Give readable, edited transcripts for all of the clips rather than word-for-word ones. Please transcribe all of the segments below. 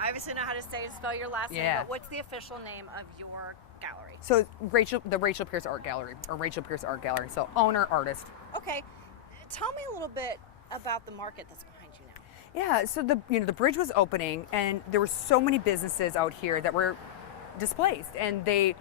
I obviously know how to say and spell your last name, Yeah. but what's the official name of your gallery? So the Rachel Pierce Art Gallery, or Rachel Pierce Art Gallery. So owner, artist. Okay, tell me a little bit about the market that's behind you now. Yeah, so the bridge was opening, and there were so many businesses out here that were displaced, and they,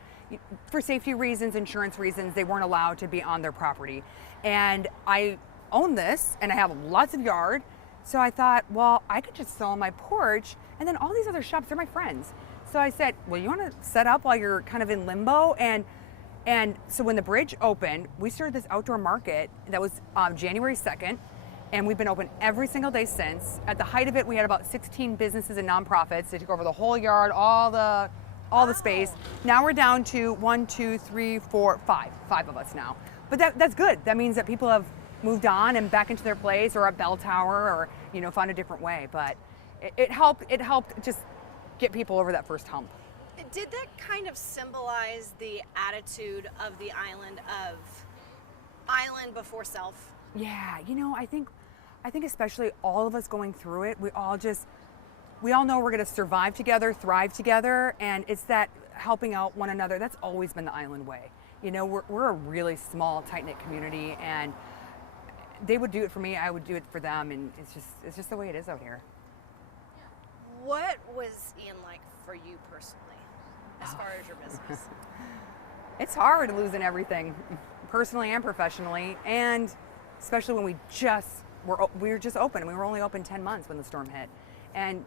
for safety reasons, insurance reasons, they weren't allowed to be on their property. And I own this, and I have lots of yard, so I thought, well, I could just sell on my porch, and then all these other shops, they're my friends. So I said, well, you want to set up while you're kind of in limbo? And so when the bridge opened, we started this outdoor market that was January 2nd. And we've been open every single day since. At the height of it, we had about 16 businesses and nonprofits. They took over the whole yard, all the space. Now we're down to 1, 2, 3, 4, 5 of us now. But that's good. That means that people have moved on and back into their place, or at Bell Tower, or found a different way. But it helped just get people over that first hump. Did that kind of symbolize the attitude of the island of island before self? Yeah, I think especially all of us going through it, we all know we're going to survive together, thrive together, and it's that helping out one another. That's always been the island way. We're a really small, tight-knit community, and they would do it for me, I would do it for them, and it's just the way it is out here. What was Ian like for you personally, as far as your business? It's hard losing everything, personally and professionally, and especially when we were just open. We were only open 10 months when the storm hit, and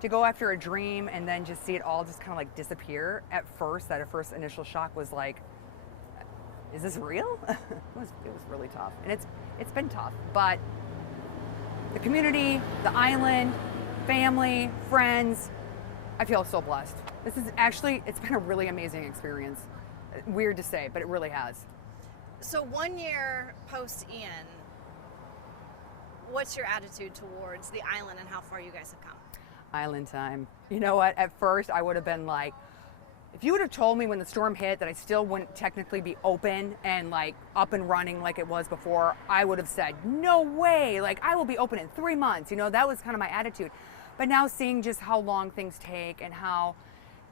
to go after a dream and then just see it all just kind of like disappear at first, that first initial shock was like, is this real? It was really tough, and it's been tough, but the community, the island, family, friends, I feel so blessed. It's been a really amazing experience. Weird to say, but it really has. So 1 year post Ian, what's your attitude towards the island and how far you guys have come? Island time. You know what? At first, I would have been like, if you would have told me when the storm hit that I still wouldn't technically be open and like up and running like it was before, I would have said, no way. Like, I will be open in 3 months. That was kind of my attitude. But now seeing just how long things take and how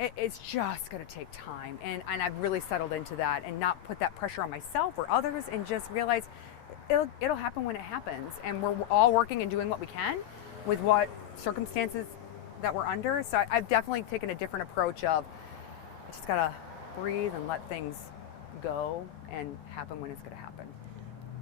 it's just going to take time. And I've really settled into that and not put that pressure on myself or others, and just realize it'll happen when it happens. And we're all working and doing what we can with what circumstances that we're under. So I've definitely taken a different approach of, I just got to breathe and let things go and happen when it's going to happen.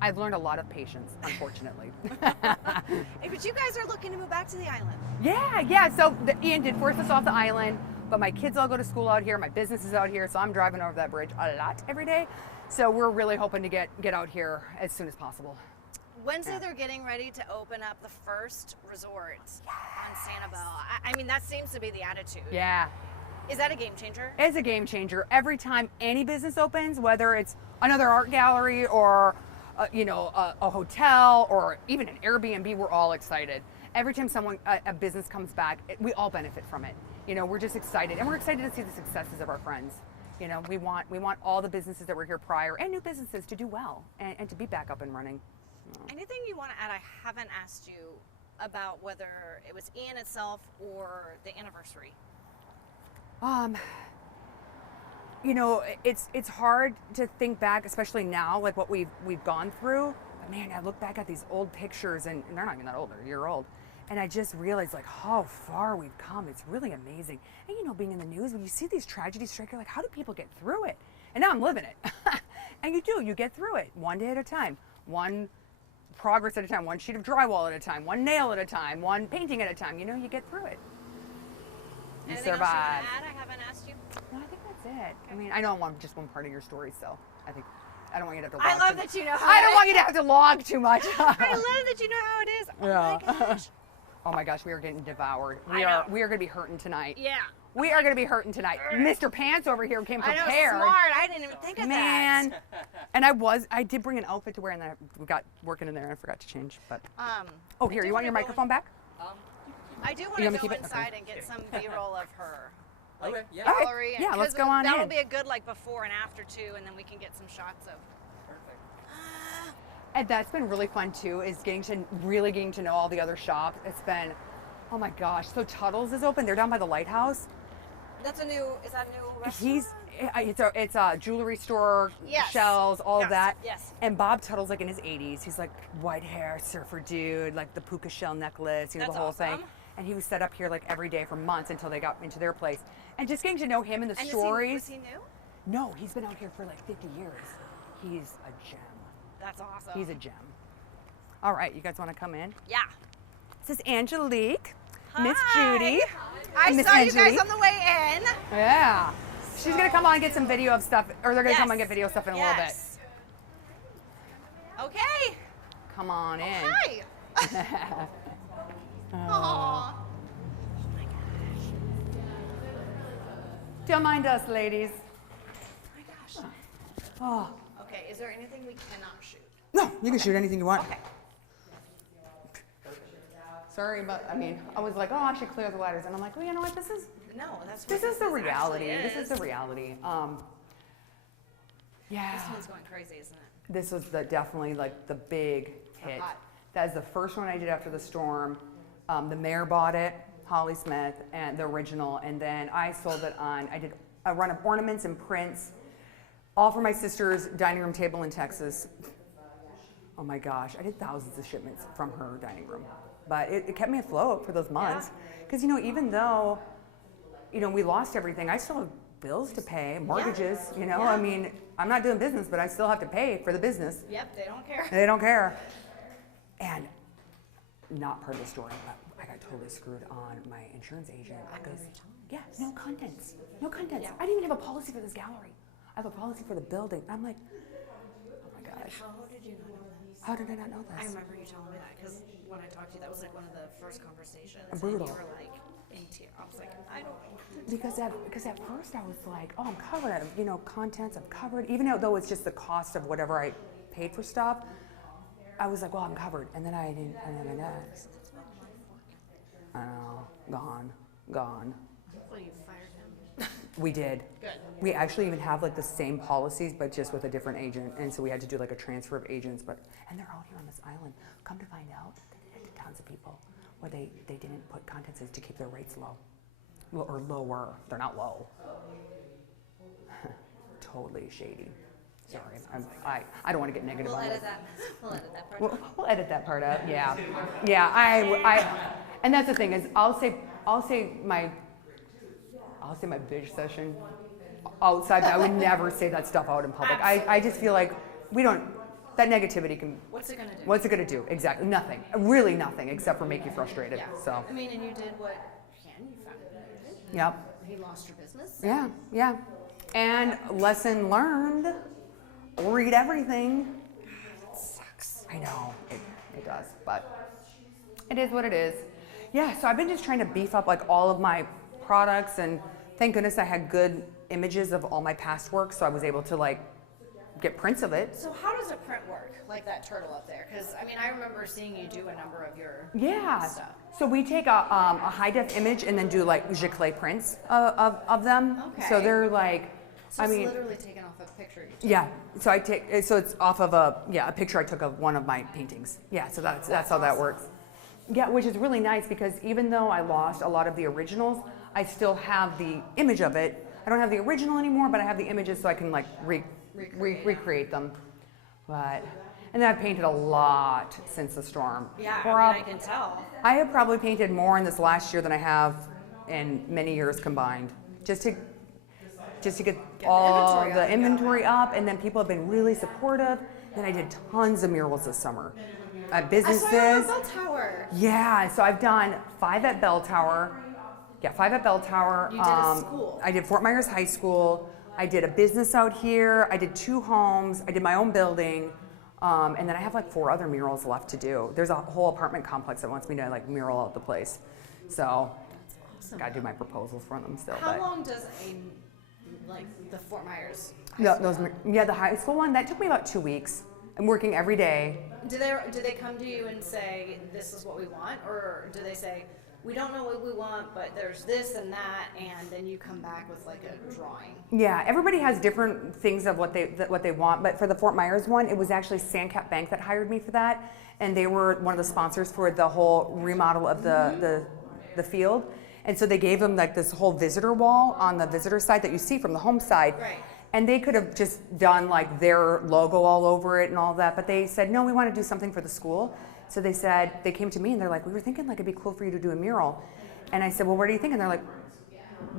I've learned a lot of patience, unfortunately. But you guys are looking to move back to the island. Yeah. So Ian did force us off the island, but my kids all go to school out here. My business is out here, so I'm driving over that bridge a lot every day. So we're really hoping to get out here as soon as possible. Wednesday, they're getting ready to open up the first resort on Sanibel. I mean, that seems to be the attitude. Yeah. Is that a game changer? It's a game changer. Every time any business opens, whether it's another art gallery or a hotel or even an Airbnb, we're all excited. Every time a business comes back, we all benefit from it. We're just excited, and we're excited to see the successes of our friends. We want all the businesses that were here prior and new businesses to do well and to be back up and running. Anything you want to add? I haven't asked you about whether it was Ian itself or the anniversary. It's hard to think back, especially now, like what we've gone through. But man, I look back at these old pictures, and they're not even that old; they're a year old, and I just realized like how far we've come. It's really amazing. And being in the news, when you see these tragedies strike, you're like, how do people get through it? And now I'm living it, and you get through it one day at a time, one progress at a time, one sheet of drywall at a time, one nail at a time, one painting at a time. You get through it. You Anything survive. else you want to add? I haven't asked you. No, I think that's it. I mean, I know I'm just one part of your story, so I don't want you to have to log I love too that you know how I don't want you to have to log too much. I love that you know how it is. Oh Yeah. my gosh. Oh my gosh, we are getting devoured. I We know. are going to be hurting tonight. Yeah. We are going to be hurting tonight. Mr. Pants over here came I prepared. know, smart. I didn't even think of Man. that. And I did bring an outfit to wear, and then we got working in there and I forgot to change. But I here, do you want your wanna go microphone back? I do want You to want me to go keep it? inside Okay. and get some B-roll of her Okay, yeah. Okay. gallery. Yeah, let's 'cause go on That'll in. be a good before and after too, and then we can get some shots of. Perfect. And that's been really fun too, is getting to know all the other shops. It's been Oh my gosh. So Tuttle's is open. They're down by the lighthouse. That's a new. Is that a new restaurant? It's a jewelry store, Yes. shells, all of Yes, that. yes. And Bob Tuttle's like in his 80s. He's like white hair, surfer dude, like the puka shell necklace, That's the whole thing. awesome. And he was set up here like every day for months until they got into their place. And just getting to know him and the And stories. Is he new? No, he's been out here for like 50 years. He's a gem. That's awesome. He's a gem. All right, you guys want to come in? Yeah. This is Angelique, Miss Hi. Judy. I and Miss saw you guys Angelique. on the way in. Yeah. She's gonna come on and get some video of stuff, or they're gonna come on and get video stuff in a little bit. Yes. Okay. Come on in. Hi. Aw. Don't mind us, ladies. Oh my gosh. Oh. Okay, is there anything we cannot shoot? No, you can shoot anything you want. Okay. Sorry, but I mean, I was like, oh, I should clear the ladders, and I'm like, well, you know what? This is No, that's this what is the actually reality. This is the reality. Yeah. This one's going crazy, isn't it? This was definitely like the big hit. hot. That is the first one I did after the storm. The mayor bought it, Holly Smith, and the original, and then I sold it on. I did a run of ornaments and prints, all for my sister's dining room table in Texas. Oh my gosh, I did thousands of shipments from her dining room, but it kept me afloat for those months. Because even though we lost everything, I still have bills to pay, mortgages. Yeah. I mean, I'm not doing business, but I still have to pay for the business. Yep, they don't care. They don't care. And not part of the story, but I got totally screwed on my insurance agent because, no contents. No contents. Yeah. I didn't even have a policy for this gallery. I have a policy for the building. I'm like, oh my gosh. How did you not know that? How did I not know I this? remember you telling me that because when I talked to you, that was like one of the first conversations. Brutal. And you were like in tears. I was like, I don't know. What to Because at first I was like, oh, I'm covered. Contents, I'm covered. Even though it's just the cost of whatever I paid for stuff, I was like, well, I'm covered. And then I didn't, and then I know. That's why my life working. I know, gone. Hopefully you fired him. We did. Good. We actually even have like the same policies, but just with a different agent. And so we had to do like a transfer of agents, and they're out here on this island. Come to find out, they did it to tons of people where they didn't put contents in to keep their rates low. Well, or lower. They're not low. Totally shady. Sorry, I don't want to get negative on this. We'll edit that part. We'll edit that part out. Yeah, yeah. I and that's the thing is I'll say my bitch session outside, but I would never say that stuff out in public. I just feel like that negativity can. What's it gonna do? What's it gonna do? Exactly. Nothing. Really nothing except for make you frustrated. Yeah. So. I mean, and you did what you found it what you did. Yep. He lost your business. Yeah. And lesson learned. Read everything. It sucks. I know, it does, but it is what it is. Yeah, so I've been just trying to beef up like all of my products, and thank goodness I had good images of all my past work, so I was able to like get prints of it. So how does a print work, like that turtle up there? Because I mean, I remember seeing you do a number of your stuff. So we take a high def image and then do like giclée prints of them. Okay. So they're like, So it's literally taken off a picture you took. yeah. So it's off of a picture I took of one of my paintings. Yeah. So that's how that works. Yeah, which is really nice because even though I lost a lot of the originals, I still have the image of it. I don't have the original anymore, but I have the images so I can like recreate them. But and then I've painted a lot since the storm. Yeah, I can tell. I have probably painted more in this last year than I have in many years combined, just to get all the inventory up, and then people have been really supportive. Then I did tons of murals this summer at businesses. I saw you at Bell Tower. Yeah, so I've done 5 at Bell Tower. Yeah, 5 at Bell Tower. You did a school. I did Fort Myers High School. I did a business out here. I did 2 homes. I did my own building. And then I have like 4 other murals left to do. There's a whole apartment complex that wants me to like mural out the place. So, Awesome. gotta do my proposals for them still. How but long does the Fort Myers? the high school one, that took me about 2 weeks. I'm working every day. Do they come to you and say this is what we want, or do they say we don't know what we want, but there's this and that, and then you come back with like a drawing? Yeah, everybody has different things of what they want, but for the Fort Myers one, it was actually Sandcap Bank that hired me for that, and they were one of the sponsors for the whole remodel of the the field. And so they gave them like this whole visitor wall on the visitor side that you see from the home side. Right. And they could have just done like their logo all over it and all that, but they said, no, we want to do something for the school. So they said, they came to me and they're like, we were thinking like it'd be cool for you to do a mural. And I said, well, what do you think? And they're like,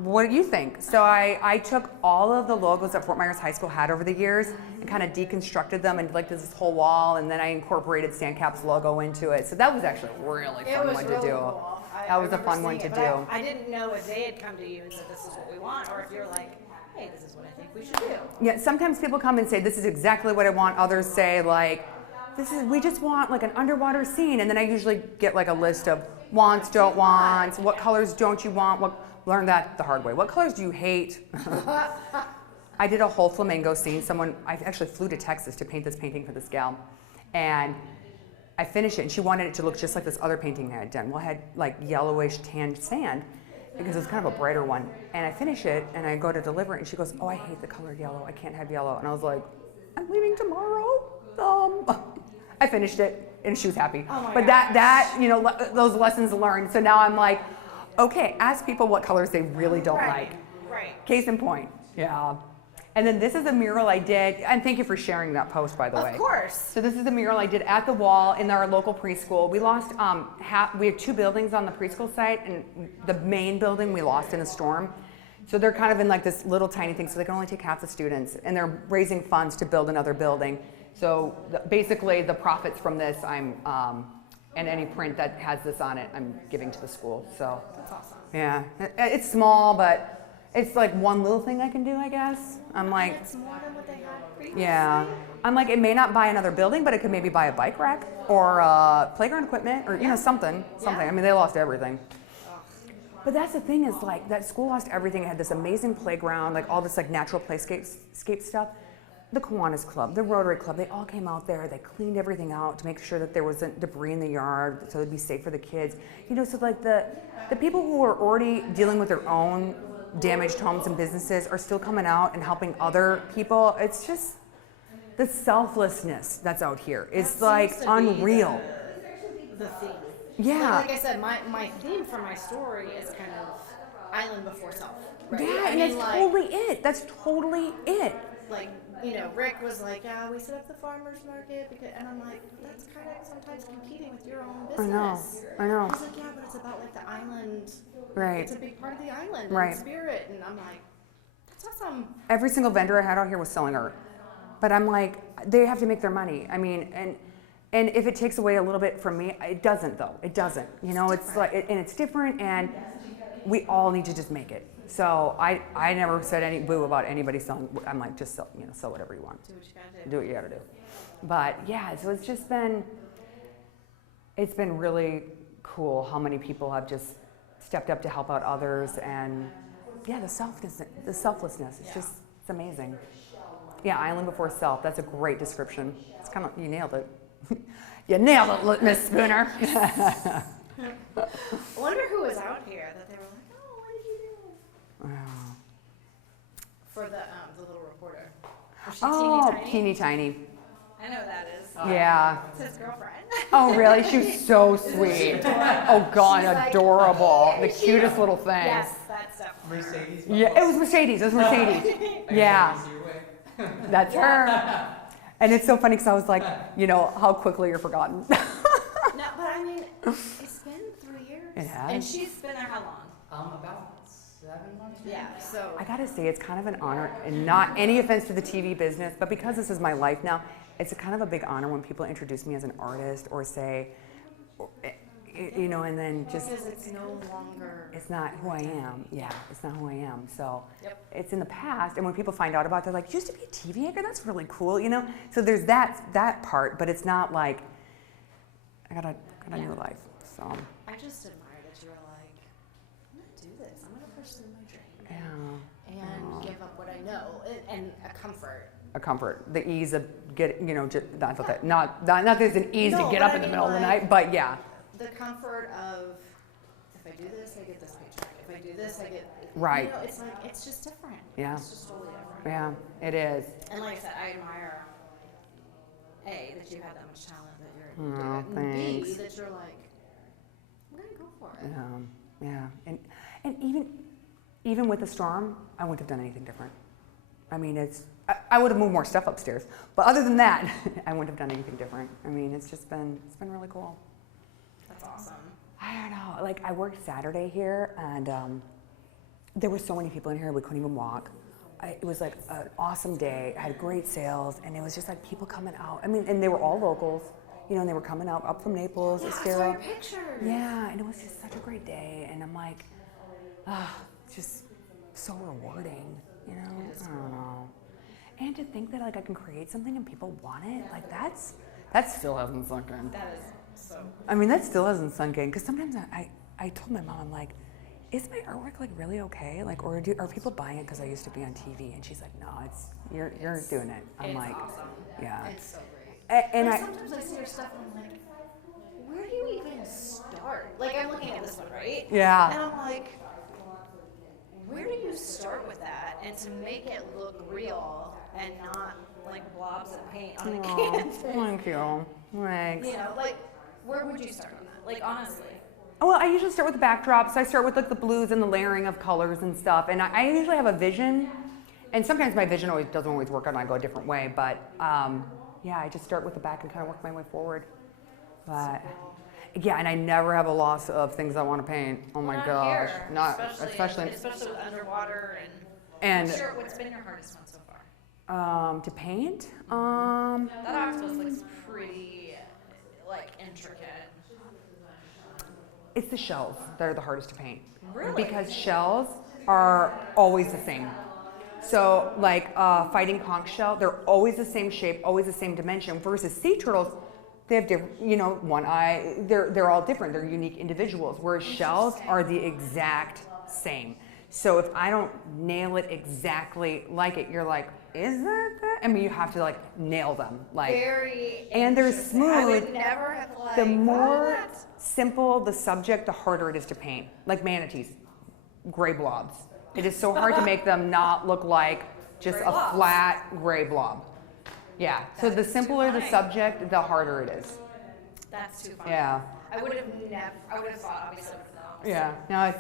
what do you think? So I took all of the logos that Fort Myers High School had over the years and kind of deconstructed them and like this whole wall, and then I incorporated SandCap's logo into it. So that was actually a really fun one to do. Cool. That was a fun one to do. I didn't know if they had come to you and said, this is what we want, or if you're like, hey, this is what I think we should do. Yeah, sometimes people come and say, this is exactly what I want. Others say like, we just want like an underwater scene. And then I usually get like a list of wants, don't wants, what colors don't you want, learn that the hard way. What colors do you hate? I did a whole flamingo scene. I actually flew to Texas to paint this painting for this gal. And I finished it and she wanted it to look just like this other painting I had done. Well, I had like yellowish tanned sand because it was kind of a brighter one. And I finish it and I go to deliver it and she goes, oh, I hate the color yellow. I can't have yellow. And I was like, I'm leaving tomorrow. I finished it and she was happy. Oh but that, you know, those lessons learned. So now I'm like, okay, ask people what colors they really don't like. Right. Case in point. Yeah. And then this is a mural I did, and thank you for sharing that post, by the way. Of course. So this is a mural I did at the wall in our local preschool. We lost we have 2 buildings on the preschool site, and the main building we lost in a storm. So they're kind of in like this little tiny thing, so they can only take half the students, and they're raising funds to build another building. So basically, the profits from this, and any print that has this on it, I'm giving to the school. So That's awesome. yeah, it's small, but it's like one little thing I can do, I guess. I'm like, It's more than what they had previously. yeah. I'm like, it may not buy another building, but it could maybe buy a bike rack or playground equipment or, you know, something. Yeah. I mean, they lost everything. But that's the thing is like that school lost everything. It had this amazing playground, like all this like natural playscape stuff. The Kiwanis Club, the Rotary Club, they all came out there. They cleaned everything out to make sure that there wasn't debris in the yard so it'd be safe for the kids. You know, so like the people who are already dealing with their own damaged homes and businesses are still coming out and helping other people. It's just the selflessness that's out here. It's like unreal. The theme. Yeah. Like I said, my theme for my story is kind of island before self. Right? Yeah, I and mean, that's totally it. That's totally it. Like, you know, Rick was like, yeah, we set up the farmer's market, and I'm like, that's kind of sometimes competing with your own business. I know. He's like, yeah, but it's about like the island. Right. It's a big part of the island Right. and spirit, and I'm like, that's awesome. Every single vendor I had out here was selling art. But I'm like, they have to make their money. I mean, and if it takes away a little bit from me, it doesn't though. It doesn't. You know, it's like, and it's different, and we all need to just make it. So I never said any boo about anybody selling. I'm like, just sell, you know, sell whatever you want. Do what you gotta do. Do what you gotta do. But yeah, so it's been really cool how many people have just stepped up to help out others, and yeah, the selflessness. It's amazing. Yeah, island before self. That's a great description. It's kind of, you nailed it. You nailed it, Miss Spooner. I wonder who was out here that they were like, oh, what did you do? Oh. For the little reporter. Was she Oh, teeny tiny? teeny tiny. I know who that is. Yeah. It's his girlfriend. Oh, really? She was so sweet. Oh, God, She's like, adorable. The "Hey, she-" cutest little thing. Yes, that's definitely her. Mercedes. Yeah, it was Mercedes. Yeah, that's her. And it's so funny because I was like, you know, how quickly you're forgotten. No, but I mean, it's been 3 years. It has. And she's been there how long? About 7 months. Yeah, so. I gotta say, it's kind of an honor, and not any offense to the TV business, but because this is my life now, it's a kind of a big honor when people introduce me as an artist or say, you know, and then just, Because it's no longer. it's not who I am. Yeah, it's not who I am. So Yep. it's in the past, and when people find out about it, they're like, you used to be a TV anchor? That's really cool, you know? So there's that part, but it's not like, I got a new life, so. I just admire that you're like, I'm going to do this. I'm going to pursue my dream. Yeah. And give up what I know and a comfort. A comfort, the ease of getting, you know, not that it's an ease No, to get but up I in the mean, middle of the like- night, but yeah, The comfort of, if I do this, I get this paycheck. If I do this, I get. Right. You know, it's like, it's just different. Yeah. It's just totally different. yeah, it is. And like I said, I admire, A, that you have that much talent that you're Oh, doing it, and B, thanks. that you're like, I'm going to go for it. Yeah. Yeah, and even with the storm, I wouldn't have done anything different. I mean, I would have moved more stuff upstairs, but other than that, I wouldn't have done anything different. I mean, it's been really cool. That's awesome. I don't know. Like, I worked Saturday here, and there were so many people in here we couldn't even walk. It was like an awesome day. I had great sales, and it was just like people coming out. I mean, and they were all locals, you know, and they were coming out up from Naples, Yeah, I saw Estero. your pictures. Yeah, and it was just such a great day, and I'm like, just so rewarding, you know? I don't know. And to think that like I can create something and people want it, like that still hasn't sunk in. That is so. I mean, that still hasn't sunk in, because sometimes I told my mom, I'm like, is my artwork like really okay? Like, or are people buying it because I used to be on TV? And she's like, no, you're doing it. I'm It's like, awesome. yeah. It's so great. And Like, I, sometimes I see your stuff and I'm like, where do you even start? Like, I'm looking at this one, right? Yeah. And I'm like, where do you start with that? And to make it look real and not like blobs of paint on a Aw, canvas. thank you. Thanks. You know, like, where would you start on that? Like, honestly. Well, I usually start with the backdrops. I start with like the blues and the layering of colors and stuff. And I usually have a vision, and sometimes my vision doesn't always work out and I go a different way. But yeah, I just start with the back and kind of work my way forward. But yeah, and I never have a loss of things I want to paint. Oh my Not gosh, here, not especially with underwater and Sure, what's been your hardest one so far? to paint. That octopus looks pretty, like, intricate. It's the shells that are the hardest to paint. Really? Because shells are always the same. So like fighting conch shell, they're always the same shape, always the same dimension, versus sea turtles, they have different, you know, one eye, they're all different, they're unique individuals, whereas shells are the exact same. So if I don't nail it exactly like it, you're like, is that? I mean, you have to like nail them. Like, Very and they're interesting. I would smooth. never have like The more what? simple the subject, the harder it is to paint. Like manatees, gray blobs. It is so hard to make them not look like just Gray a blobs. flat gray blob. Yeah, so That the is too simpler the funny. subject, the harder it is. That's too funny. Yeah. I would have thought obviously the opposite. Yeah. No,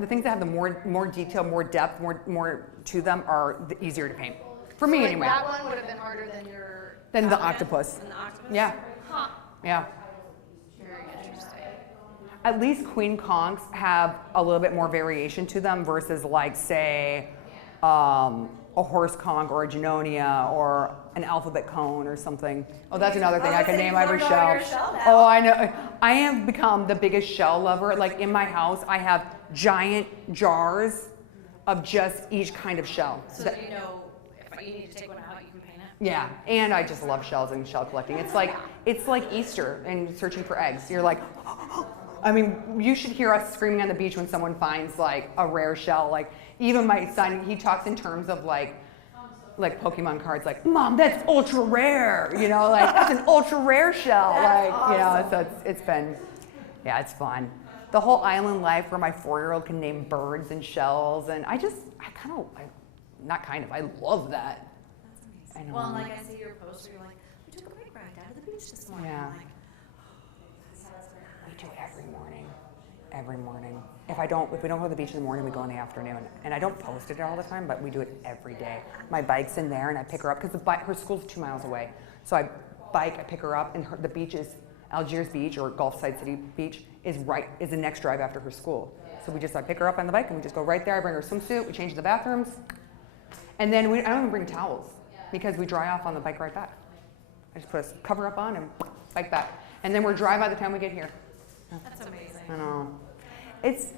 the things that have the more detail, more depth, more to them are the easier to paint. For me So, like, anyway. that one would have been harder than your Than the falcon? octopus. Than the octopus? Yeah. Huh. Yeah. Very interesting. At least queen conchs have a little bit more variation to them versus like say a horse conch or a Junonia or an alphabet cone or something. Oh, that's another thing I can name every Your shell. shell now. Oh, I know. I have become the biggest shell lover. Like in my house, I have giant jars of just each kind of shell. So that you know if you need to take one out, you can paint it. Yeah, and I just love shells and shell collecting. It's like Easter and searching for eggs. You're like, I mean, you should hear us screaming on the beach when someone finds like a rare shell. Like even my son, he talks in terms of like Pokemon cards. Like, Mom, that's ultra rare. You know, like that's an ultra rare shell. That's like, you know, awesome. so it's been, yeah, it's fun. The whole island life where my 4-year-old can name birds and shells, and I love that. That's I amazing. know. Well, like I see your post where you're like, we took a bike ride down to the beach this morning. Yeah. I'm like, We do every morning. Every morning. If we don't go to the beach in the morning, we go in the afternoon. And I don't post it all the time, but we do it every day. My bike's in there, and I pick her up because her school's 2 miles away. So I pick her up, and the beach is Algiers Beach or Gulfside City Beach is the next drive after her school. So I pick her up on the bike, and we just go right there. I bring her a swimsuit. We change in the bathrooms, and then I don't even bring towels because we dry off on the bike ride back. I just put a cover up on and bike back, and then we're dry by the time we get here. that's amazing. I know. It's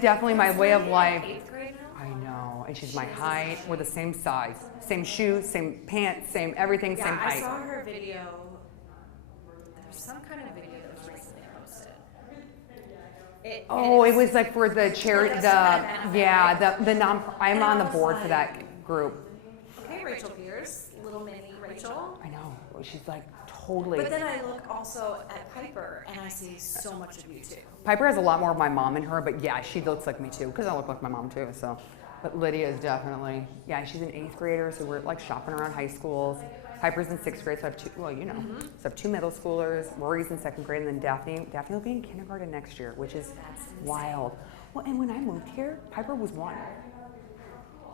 definitely my way of life. 8th grade now? I know, and she's my height. We're the same size, same shoes, same pants, same everything, Yeah, same I height. saw her video. There's some kind of video that was recently posted. Oh, it was like for the charity, For the benefit, the non. I'm And on I the was board for like- that group. Okay, Rachel Pierce, little mini Rachel. I know. She's like totally. But then I look also at Piper, and I see so much of you too. Piper has a lot more of my mom in her, but yeah, she looks like me too, because I look like my mom too. So, but Lydia is definitely, yeah, she's an 8th grader, so we're like shopping around high schools. Piper's in 6th grade, so I have two. Well, you know, so I have 2 middle schoolers. Rory's in 2nd grade, and then Daphne will be in kindergarten next year, which is wild. Well, and when I moved here, Piper was 1.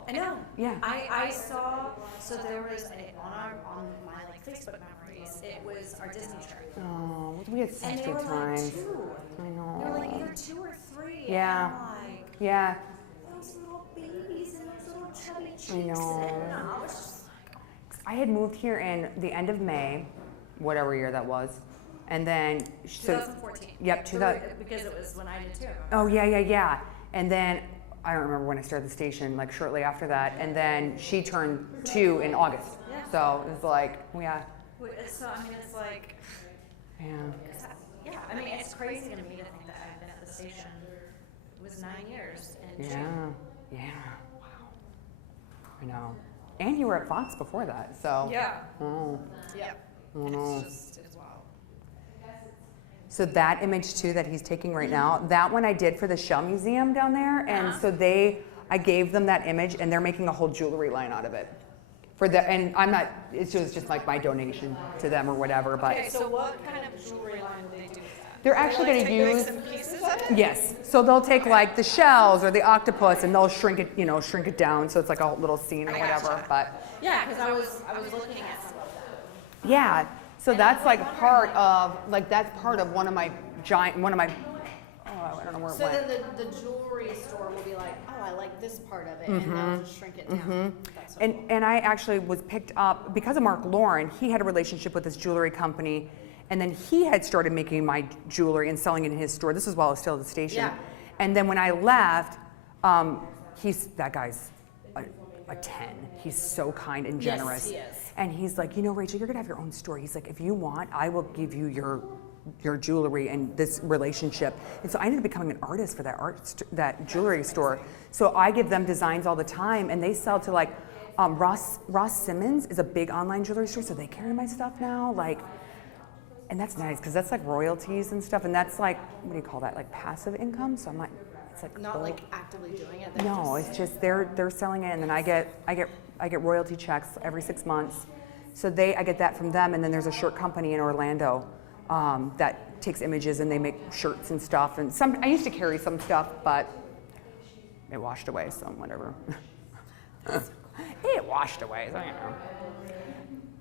I know. Yeah. I saw. So there was on my like Facebook memories. It was our Disney trip. Oh, we had such And they good were times. like 2. I know. They were like either 2 or 3. Yeah. And I'm like, Yeah. those little babies and those little chubby cheeks. I know. And I was just like, I had moved here in the end of May, whatever year that was, and then 2014. Yep, 2000. Because it was when I did too. Oh yeah. And then I don't remember when I started the station, like shortly after that, and then she turned 2 in August. Yeah. So it was like, yeah. So I mean, it's like, Yeah. yeah. I mean, it's crazy to me to think that I've been at the station. It was 9 years in June. Yeah. Wow. I know. And you were at Fox before that, so. Yeah. Oh. Yeah. Oh no. It's wild. So that image too that he's taking right now, that one I did for the Shell Museum down there, and so I gave them that image, and they're making a whole jewelry line out of it. And I'm not. It's just like my donation to them or whatever. But Okay, so what kind of jewelry line do they do with that? they're actually going to use. some pieces of it? Yes. So they'll take like the shells or the octopus, and they'll shrink it down so it's like a little scene or whatever. gotcha. But Yeah, because I was looking at some of that. yeah. So that's like part of one of my I don't know where it So went. then the jewelry store will be like, oh, I like this part of it, and they'll just shrink it down. That's so cool. And I actually was picked up because of Mark Lauren. He had a relationship with this jewelry company, and then he had started making my jewelry and selling it in his store. This is while I was still at the station. Yeah. And then when I left, that guy's a 10. He's so kind and Yes, generous. he is. And he's like, Rachel, you're gonna have your own store. He's like, if you want, I will give you your jewelry and this relationship. And so I ended up becoming an artist for that jewelry store. So I give them designs all the time, and they sell to like Ross Simmons is a big online jewelry store, so they carry my stuff now. Like, and that's nice because that's like royalties and stuff, and that's like, what do you call that? Like passive income. So I'm like, it's like Not like actively doing it. they're no, just- it's just they're selling it, and then I get royalty checks every 6 months. So I get that from them, and then there's a shirt company in Orlando that takes images, and they make shirts and stuff. And I used to carry some stuff, but it washed away, so whatever. It washed away, so you know.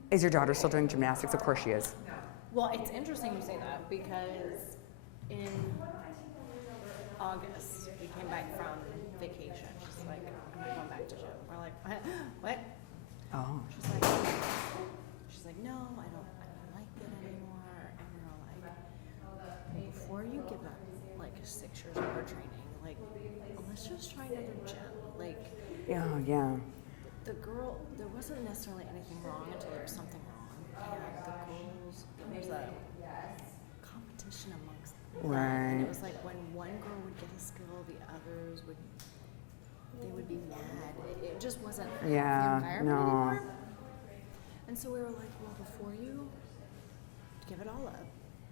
Is your daughter still doing gymnastics? Of course she is. Well, it's interesting you say that because in August we came back from vacation. She's like, I'm going back to gym. We're like, what? Oh. She's like, no, I don't like it anymore. And we're like, before you give up like 6 years of her training, like, let's just try another gym. Like, Yeah. the girl, there wasn't necessarily anything wrong until there was something wrong. And the girls, there was a competition amongst them. Right. And it was like when one girl would get a skill, the others would be mad. It just wasn't the Yeah, environment no. anymore. And so we were like, well, before you give it all up,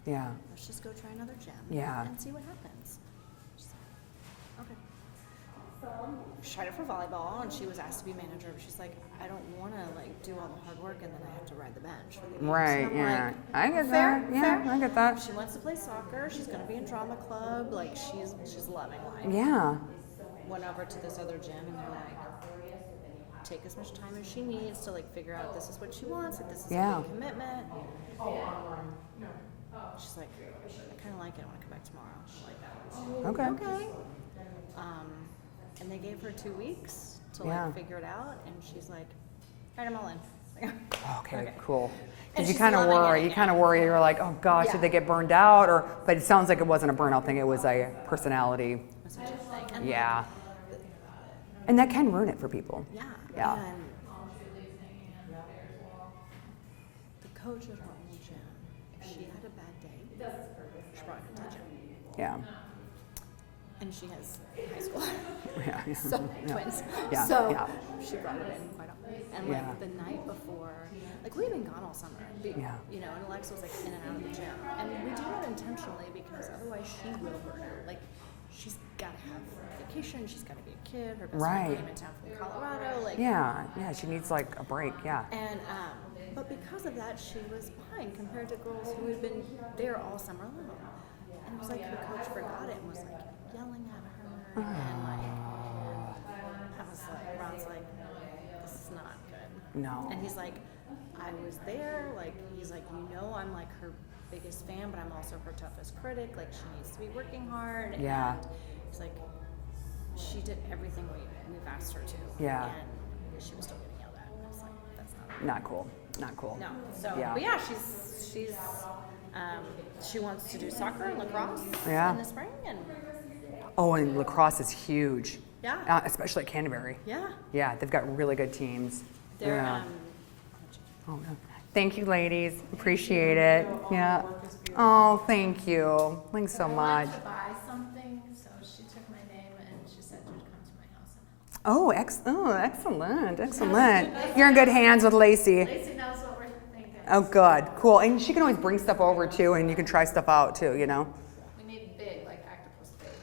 Yeah. let's just go try another gym. Yeah. And see what happens. She's like, okay. She tried it for volleyball, and she was asked to be manager. But she's like, I don't want to like do all the hard work and then I have to ride the bench for the games. Right. And I'm Yeah. like, I get fair, that. Yeah, fair. I get that. She wants to play soccer. She's going to be in drama club. Like she's loving life. Yeah. Went over to this other gym, and they're like, take as much time as she needs to like figure out this is what she wants. Like this is Yeah. a big commitment. She's like, I kind of like it. I want to come back tomorrow. I'm like, Okay. okay. And they gave her 2 weeks to Yeah. like figure it out, and she's like, all right, I'm all in. Okay, cool. And Because you she's kind of loving worry. it, You yeah. kind of worry. You're like, oh gosh, Yeah. did they get burned out? But it sounds like it wasn't a burnout thing. It was a personality. That's what she's like. And Yeah. And that can ruin it for people. Yeah. Yeah. And the coach at her old gym, if she had a bad day, she brought her to the gym. Yeah. And she has high school. Yeah. So Yeah. twins. Yeah, So yeah. she brought it in quite often. And like Yeah. the night before, like we've been gone all summer. Yeah. You know, and Alexa was like in and out of the gym. And we do that intentionally because otherwise she will burn out. Like she's got to have vacation. She's got to be a kid. Her best Right. friend came in town from Colorado. Like Yeah. Yeah. She needs like a break. Yeah. And But because of that, she was behind compared to girls who had been there all summer long. And it was like her coach forgot it and was like yelling at her. And like, I was like, Ron's like, this is not good. No. And he's like, I was there. Like, he's like, you know, I'm like her biggest fan, but I'm also her toughest critic. Like, she needs to be working hard. Yeah. And he's like, she did everything we've asked her to. Yeah. And she was still getting yelled at. And I was like, that's not Not cool. Not cool. no. So, Yeah. but yeah, she wants to do soccer and lacrosse Yeah. in the spring, and Oh, and lacrosse is huge. yeah, Especially at Canterbury. yeah, Yeah, they've got really good teams. they're Yeah. Oh, no. Thank you, ladies. Appreciate it. Yeah. Oh, thank you. Thanks so I much. wanted to buy something, so she took my name and she said you'd come to my house and help. Oh, excellent. Excellent. You're in good hands with Lacey. Lacey knows what we're thinking. Oh, good. Cool. And she can always bring stuff over too, and you can try stuff out too, you know? We need big, like octopus big.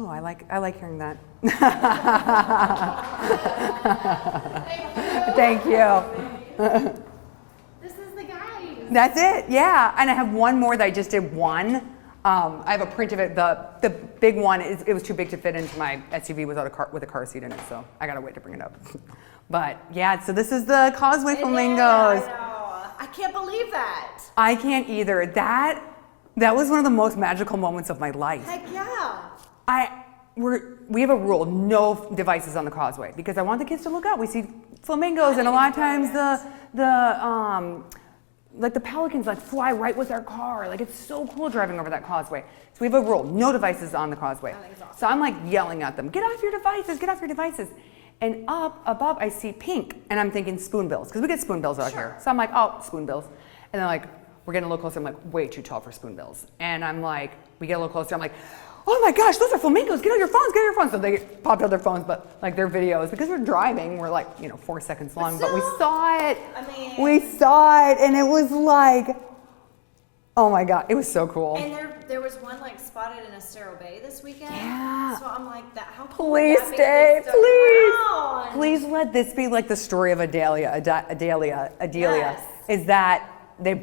Oh, I like hearing that. Thank you. This is the guy. That's it, yeah. And I have one more that I just did one. I have a print of it. The big one it was too big to fit into my SUV with a car seat in it, so I gotta wait to bring it up. But yeah, so this is the Causeway Flamingos. I know. I can't believe that. I can't either. That was one of the most magical moments of my life. Heck yeah. We have a rule: no devices on the causeway, because I want the kids to look up. We see flamingos, and a lot of times the pelicans like fly right with our car. Like, it's so cool driving over that causeway. So we have a rule: no devices on the causeway. I think it's awesome. So I'm like yelling at them, "Get off your devices! Get off your devices!" And up above, I see pink, and I'm thinking spoonbills, because we get spoonbills out here. So I'm like, "Oh, spoonbills," and they're like, "We're getting a little closer." I'm like, "Way too tall for spoonbills." And I'm like, we get a little closer. I'm like, "Oh my gosh, those are flamingos! Get out your phones! Get out your phones!" So they popped out their phones, but like their videos, because we're driving, we're like 4 seconds long, but we still, saw it. I mean- we saw it, and it was like, oh my god, it was so cool. And there was one like spotted in Estero Bay this weekend. Yeah. So I'm like, that. How cool Please would that be if stay, they stuck please. around? Please let this be like the story of Adelia. Yes. Is that They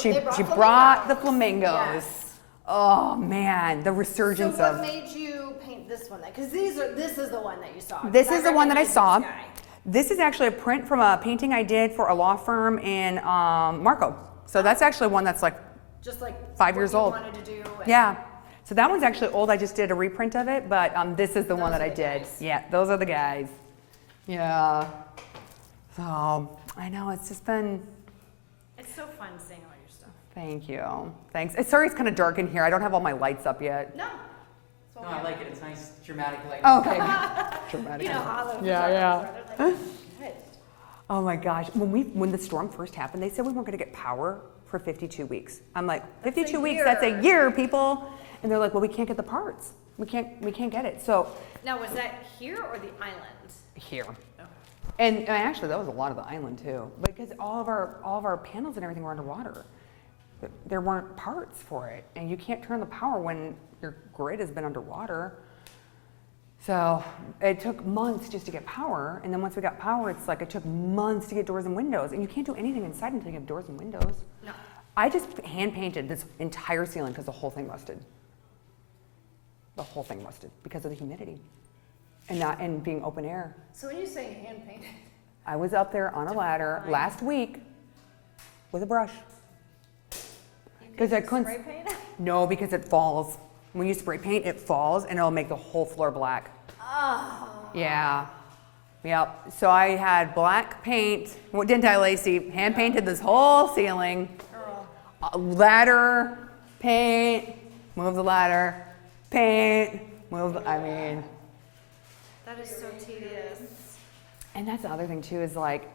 she brought brought the flamingos. flamingos. Yes. Oh man, the So resurgence what of made you paint this one then? Because this is the one that you saw. 'Cause this is the one that I recognize saw. this guy. This is actually a print from a painting I did for a law firm in Marco. So that's actually one that's like Just like 5 what years you old. wanted to do. and- Yeah. So that one's actually old. I just did a reprint of it, but this is the one Those that are I the did. guys. Yeah, those are the guys. Yeah. So I know it's just been. It's so fun seeing all your stuff. Thank you. Thanks. Sorry, it's kind of dark in here. I don't have all my lights up yet. No. No, I like it. It's nice, dramatic lighting. Okay. Dramatic. You know how those Yeah. photographers are. They're like, Oh my gosh. When the storm first happened, they said we weren't going to get power for 52 weeks. I'm like, 52 weeks? That's a year. year, people. And they're like, well, we can't get the parts. We can't get it. So Now, was that here or the island? here. And actually, that was a lot of the island too, because all of our panels and everything were underwater. There weren't parts for it, and you can't turn the power when your grid has been underwater. So it took months just to get power, and then once we got power, it's like it took months to get doors and windows, and you can't do anything inside until you have doors and windows. No. I just hand painted this entire ceiling because the whole thing rusted. The whole thing rusted because of the humidity, and being open air. So when you say hand painted, I was up there on a ladder last week with a brush. Because I couldn't. Spray paint? No, because it falls. When you spray paint, it falls and it'll make the whole floor black. Oh. Yeah. Yep. So I had black paint. Well, didn't I, Lacey? Hand painted this whole ceiling. Ladder, paint, move the ladder, paint, move. I mean. That is so tedious. And that's the other thing too, is like,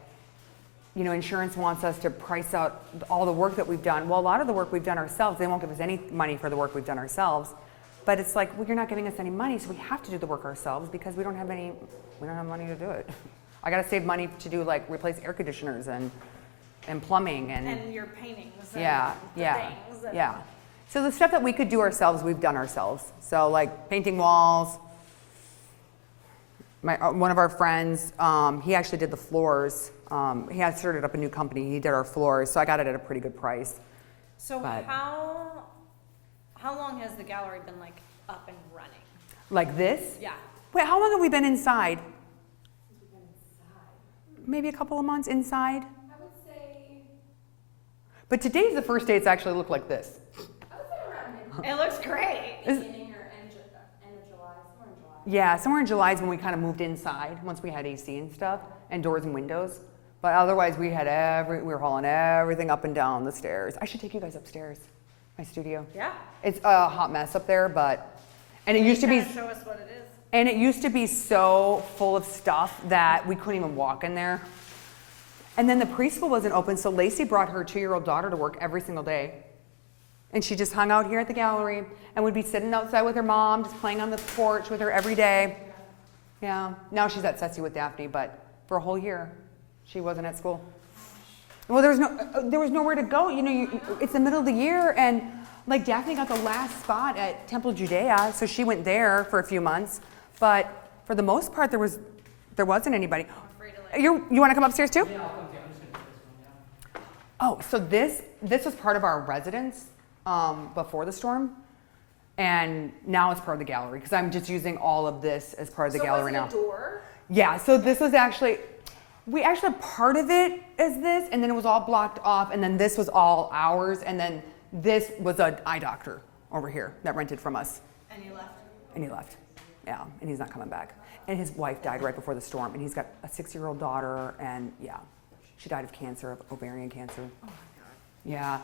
insurance wants us to price out all the work that we've done. Well, a lot of the work we've done ourselves, they won't give us any money for the work we've done ourselves. But it's like, well, you're not giving us any money, so we have to do the work ourselves because we don't have money to do it. I gotta save money to do like replace air conditioners and plumbing and your paintings. And yeah, the yeah, things and- yeah. So the stuff that we could do ourselves, we've done ourselves. So like painting walls. One of our friends, he actually did the floors He had started up a new company. He did our floors, so I got it at a pretty good price. So But- how long has the gallery been like up and running? Like this? Yeah. Wait, how long have we been inside? Maybe a couple of months inside. I would say, But today's the first day it's actually looked like this. I would say around mid It looks great. beginning or end of July, somewhere in July. Yeah, somewhere in July is when we kind of moved inside, once we had AC and stuff, and doors and windows. But otherwise, we were hauling everything up and down the stairs. I should take you guys upstairs, my studio. Yeah. It's a hot mess up there, and it used to be, Show us what it is. and it used to be so full of stuff that we couldn't even walk in there. And then the preschool wasn't open, so Lacey brought her 2-year-old daughter to work every single day. And she just hung out here at the gallery and would be sitting outside with her mom, just playing on the porch with her every day. Yeah, now she's at Ceci with Daphne, but for a whole year, she wasn't at school. Well, there was nowhere to go. You know, it's the middle of the year, and like Daphne got the last spot at Temple Judea, so she went there for a few months. But for the most part, there wasn't anybody. You want to come upstairs too? Yeah, I'll come too. I'm just gonna put this one down. Oh, so this was part of our residence before the storm, and now it's part of the gallery because I'm just using all of this as part of the gallery now. Door? Yeah, so this was actually, we actually had part of it as this, and then it was all blocked off, and then this was all ours, and then this was an eye doctor over here that rented from us, And you left. and he left. Yeah, and he's not coming back. And his wife died right before the storm, and he's got a 6-year-old daughter, and yeah, she died of cancer, of ovarian cancer. Oh my God. Yeah,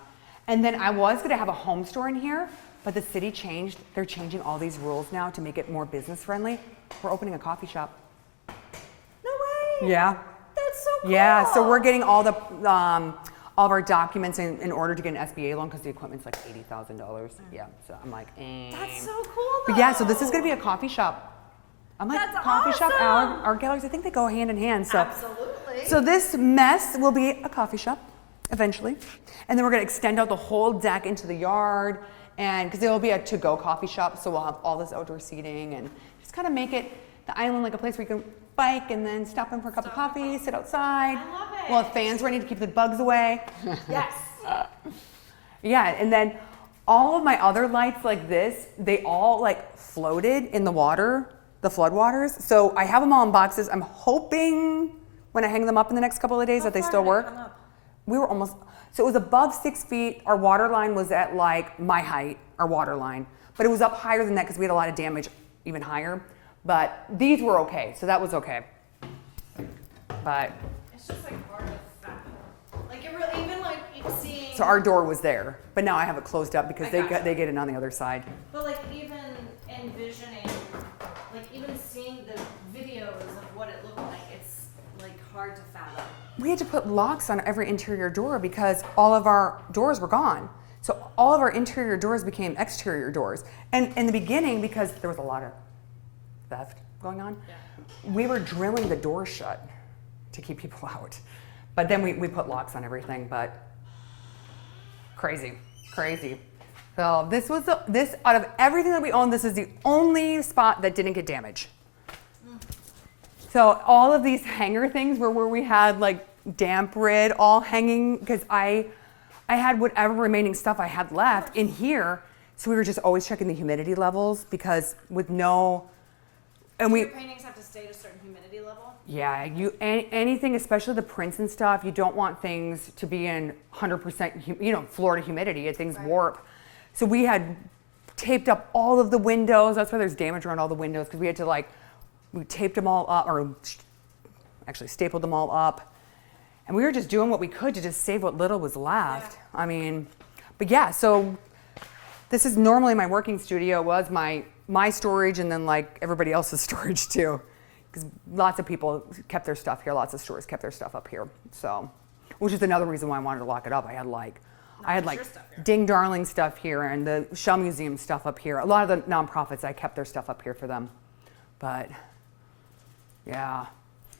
and then I was gonna have a home store in here, but the city changed. They're changing all these rules now to make it more business friendly. We're opening a coffee shop. No way. Yeah. That's so cool. Yeah, so we're getting all of our documents in order to get an SBA loan because the equipment's like $80,000. Yeah, so I'm like, That's so cool. But yeah, so this is gonna be a coffee shop. I'm like, That's coffee shop, awesome. art galleries, I think they go hand in hand. So, Absolutely. so this mess will be a coffee shop eventually. And then we're gonna extend out the whole deck into the yard, and because there will be a to-go coffee shop, so we'll have all this outdoor seating and just kind of make it the island like a place where you can bike and then stop in for a cup of coffee, sit outside. I love it. We'll have fans ready to keep the bugs away. Yes. Yeah, and then all of my other lights like this, they all like floated in the water, the floodwaters. So I have them all in boxes. I'm hoping when I hang them up in the next couple of days that they still work. We were almost, so it was above 6 feet. Our water line was at like my height, our water line. But it was up higher than that because we had a lot of damage even higher. But these were okay, so that was okay. But, It's just like hard to fathom. Like it really, even like seeing. so our door was there, but now I have it closed up because I they gotcha. they get in on the other side. But like even envisioning, like even seeing the videos of what it looked like, it's like hard to fathom. We had to put locks on every interior door because all of our doors were gone. So all of our interior doors became exterior doors. And in the beginning, because there was a lot of theft going on, we were drilling the door shut to keep people out. But then we put locks on everything, but crazy. So this was this out of everything that we own, this is the only spot that didn't get damage. So all of these hanger things were where we had like damp rid all hanging because I had whatever remaining stuff I had left in here. So we were just always checking the humidity levels because with no, and we, Your paintings have to stay at a certain humidity level. yeah, anything, especially the prints and stuff, you don't want things to be in 100%, Florida humidity, things warp. So we had taped up all of the windows. That's why there's damage around all the windows because we had to we taped them all up, or actually stapled them all up. And we were just doing what we could to just save what little was left. I mean, but yeah, so this is normally my working studio, was my storage and then like everybody else's storage too. Because lots of people kept their stuff here, lots of stores kept their stuff up here. So, which is another reason why I wanted to lock it up. I had like your stuff here. Ding Darling stuff here and the Shell Museum stuff up here. A lot of the nonprofits, I kept their stuff up here for them. But yeah.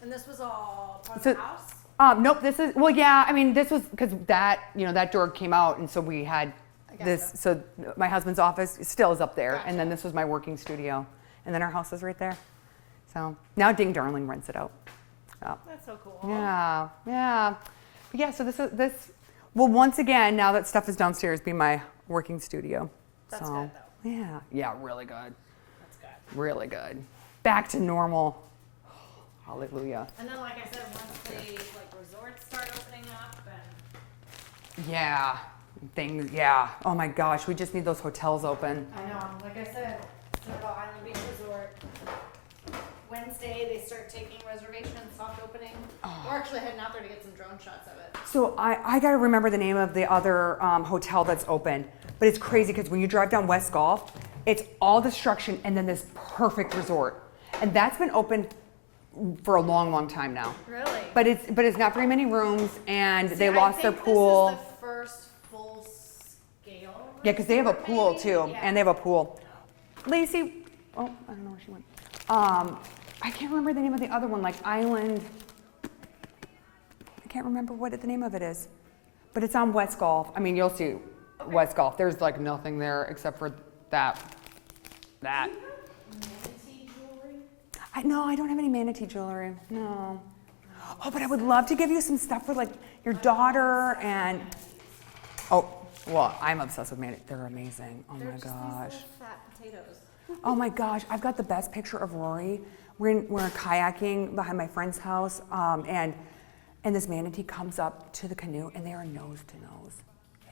And this was all part So- of the house? Nope, this is, well, yeah, I mean, this was because that, that door came out, and so we had this, so my husband's office still is up there, and then this was my working studio, and then our house is right there. So now Ding Darling rents it out. So, That's so cool. yeah, yeah. But yeah, so this will once again, now that stuff is downstairs, be my working studio. That's so, good, though. Yeah, really good. That's good. Really good. Back to normal. Hallelujah. And then, like I said, once the resorts start opening up and Yeah. Things, yeah. Oh my gosh, we just need those hotels open. I know, like I said, Citadel Island Beach Resort. Wednesday they start taking reservations, soft opening. We're actually heading out there to get some drone shots of it. So I got to remember the name of the other hotel that's open. But it's crazy because when you drive down West Golf, it's all destruction and then this perfect resort. And that's been open for a long, long time now. Really? But it's not very many rooms and See, they lost their I think pool. This is the first full scale. Yeah, because they have a resort, pool maybe? too, Yeah. and they have a pool. Lacey, oh, I don't know where she went. I can't remember the name of the other one, like Island. I can't remember what the name of it is, but it's on West Golf. I mean, you'll see West Golf. There's like nothing there except for that. Manatee jewelry? No, I don't have any manatee jewelry. No. Oh, but I would love to give you some stuff for like your daughter and. Oh, well, I'm obsessed with manatee. They're amazing. Oh They're my just these gosh. little fat potatoes. Oh my gosh, I've got the best picture of Rory. We're kayaking behind my friend's house, and this manatee comes up to the canoe, and they are nose to nose.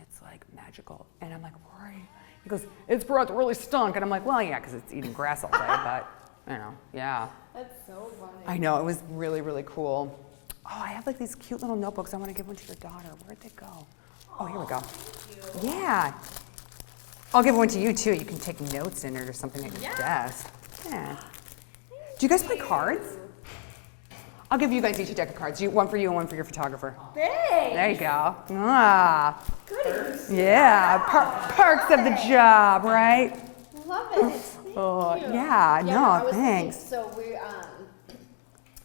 It's like magical. And I'm like, Rory. He goes, it's breath really stunk. And I'm like, well, yeah, because it's eating grass all day, but yeah. That's so funny. I know, it was really, really cool. Oh, I have like these cute little notebooks. I want to give one to your daughter. Where'd they go? Oh, here we go. Yeah. I'll give one to you too. You can take notes in it or something at your desk. Yeah. Do you guys play cards? I'll give you guys each a deck of cards. One for you and one for your photographer. Thanks. There you go. Ah. Goodies. Yeah. Perks of the job, right? Love it. Thank Oh, you. yeah. I No, was thinking, thanks. so we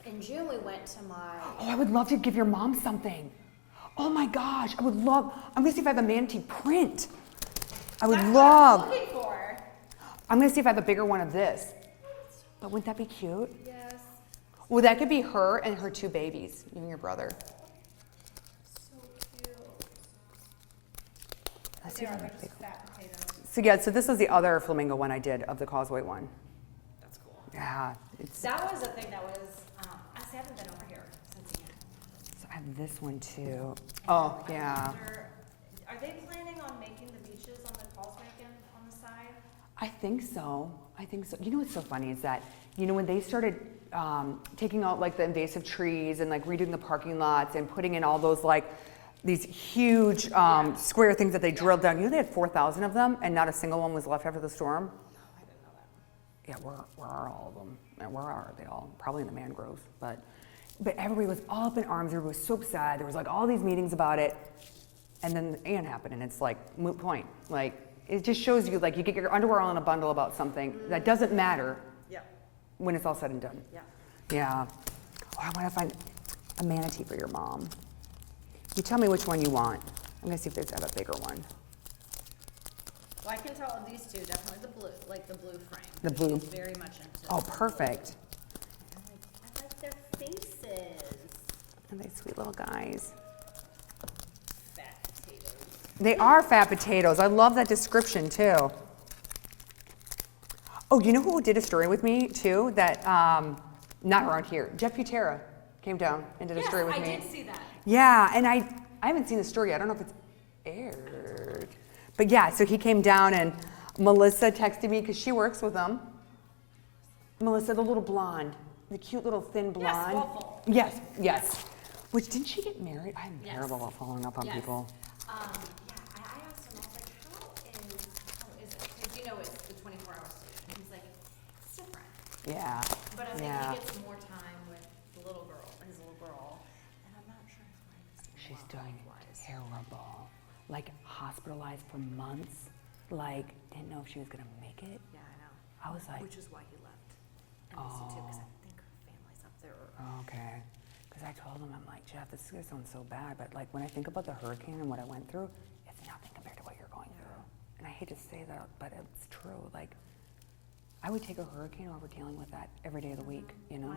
in June we went to my Oh, I would love to give your mom something. Oh my gosh, I would love. I'm gonna see if I have a manatee print. I would That's love. what I was looking for. I'm gonna see if I have a bigger one of this. But wouldn't that be cute? Yes. Well, that could be her and her two babies, you and your brother. So cute. Let's see They if I are, have they're a big just one. fat potatoes. So yeah, so this was the other flamingo one I did of the Causeway one. That's cool. Yeah, it's. That was a thing that was, I haven't been over here since again. So I have this one too. Oh yeah. Are they planning on making the beaches on the causeway again on the side? I think so. I think so. You know what's so funny is that, when they started taking out like the invasive trees and like redoing the parking lots and putting in all those like these huge square things that they drilled down. They had 4,000 of them and not a single one was left after the storm. I didn't know that. Yeah, where are all of them? And where are they all? Probably in the mangroves. But everybody was all up in arms. Everybody was so sad. There was like all these meetings about it. And then Ian happened and it's like moot point. Like it just shows you like you get your underwear all in a bundle about something that doesn't matter Yep. when it's all said and done. Yeah. Yeah. Oh, I want to find a manatee for your mom. You tell me which one you want. I'm gonna see if they have a bigger one. Well, I can tell these two, definitely the blue, like the blue frame. The blue. She's very much into. Oh, perfect. I like their faces. And they sweet little guys. Fat potatoes. They are fat potatoes. I love that description too. Oh, you know who did a story with me too? That not around here. Jeff Butera came down and did a story with me. I did see that. Yeah, and I haven't seen the story yet. I don't know if it's aired. But yeah, so he came down and Melissa texted me because she works with him. Melissa, the little blonde, the cute little thin blonde. Waffle. Yes, yes. Which, didn't she get married? I'm Yes. terrible at following up on Yes. people. Yeah, I asked him, I was like, how is it? Because it's the 24-hour solution. He's like, it's different. Yeah. But I think Yeah. he gets more time with the little girl, his little girl. And I'm not sure his wife is She's doing terrible. Like hospitalized for months. Like didn't know if she was gonna make it. Yeah, I know. I was like, Which is why he left. And Lucy too, because I think her family's up there. okay. Because I told him, I'm like, Jeff, this is gonna sound so bad, but like when I think about the hurricane and what I went through, it's nothing compared to what you're going through. And I hate to say that, but it's true. Like I would take a hurricane over dealing with that every day of the week. You know.